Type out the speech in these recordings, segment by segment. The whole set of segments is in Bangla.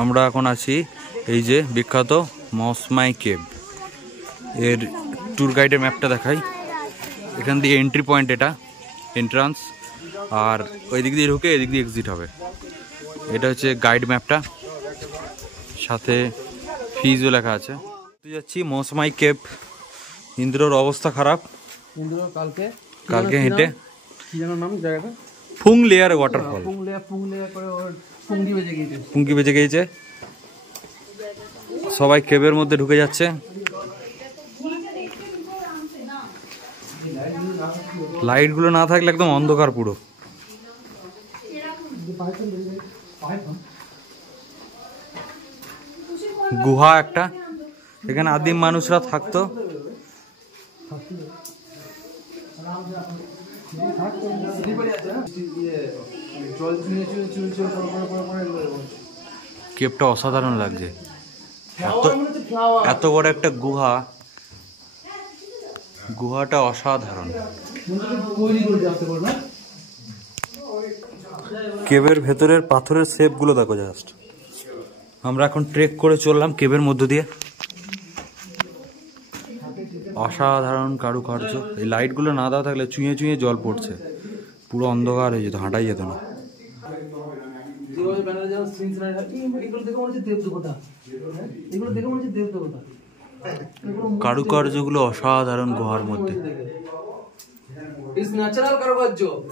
আমরা এখন আছি এই যে বিখ্যাত মসমাই কেভ এর ট্যুর গাইডের ম্যাপটা দেখাই। এখান দিয়ে এন্ট্রি পয়েন্ট, এটা এন্ট্রান্স, আর ওই দিক দিয়ে ঢুকে এদিক দিয়ে এক্সিট হবে। এটা হচ্ছে গাইড ম্যাপটা, সাথে ফিজও লেখা আছে। যাচ্ছি মসমাই কেভ। ইন্দ্রর অবস্থা খারাপ, ইন্দ্র কালকে হেঁটে কি যেন নাম জায়গাটা, ফুংলেয়ার ওয়াটারফল, পুংলেয়া করে ওর পুঙ্গি বেজে গিয়েছে, পুঙ্কি বেজে গিয়েছে। সবাই কেভের মধ্যে ঢুকে যাচ্ছে। লাইটগুলো না থাকলে একদম অন্ধকার পুরো। গুহা একটা, এখানে আদিম মানুষরা থাকতো। কেভটা অসাধারণ লাগছে, এত বড় একটা গুহা, গুহাটা অসাধারণ। কেভের ভেতরের পাথরের শেপ গুলো দেখো জাস্ট। আমরা এখন ট্রেক করে চললাম কেভের মধ্য দিয়ে। অসাধারণ কারুকার্য। এই লাইট গুলো না দেওয়া থাকলে চুঁয়ে চুঁয়ে জল পড়ছে, পুরো অন্ধকার হয়ে যেত, হাঁটাই যেত না। কারুকার্যগুলো অসাধারণ গুহার মধ্যে।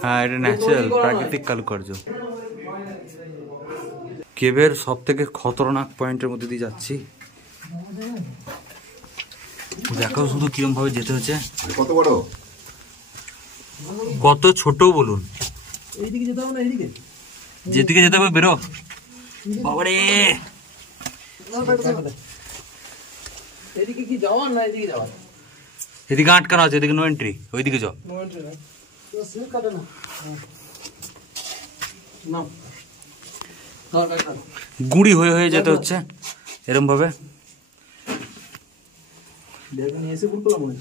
হ্যাঁ, এটা ন্যাচারাল, প্রাকৃতিক কারুকার্য। কেভের সব থেকে খতরনাক পয়েন্টের মধ্যে দিয়ে যাচ্ছি। দেখো শুধু কিরম ভাবে যেতে হচ্ছে, কত বড় কত ছোট বলুন। এইদিকে যেতে হবে না, এইদিকে যেদিকে যেতে হবে বেরো। বাবারে, এদিকে কি যাওয়ার না এদিকে যাওয়ার? এদিকে আটকানো আছে, এদিকে নো এন্ট্রি, ওইদিকে যাও। নো এন্ট্রি না, তো সিল কাটে না। নাও গুড়ি হয়ে হয়ে যেতে হচ্ছে এরম ভাবে। দেখুন এসে পুরো করলাম মনে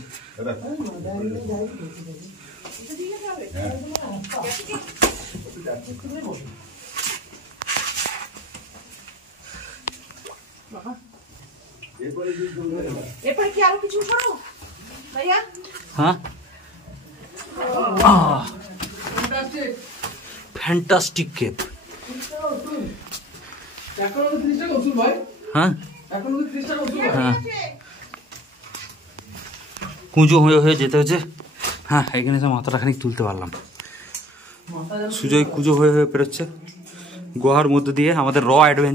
এরপরে কি আরো কিছু করো ভাইয়া? হ্যাঁ, ফ্যান্টাস্টিক কেভ। হ্যাঁ হ্যাঁ, কুঁজো হয়ে হয়ে যেতে হচ্ছে। হ্যাঁ, এখানে এসে মাথাটা খানিক তুলতে পারলাম। সুজয় কুঁজো হয়ে হয়ে পেরোচ্ছে গুহার মধ্যে দিয়ে। আমাদের র অ্যাডভেঞ্চার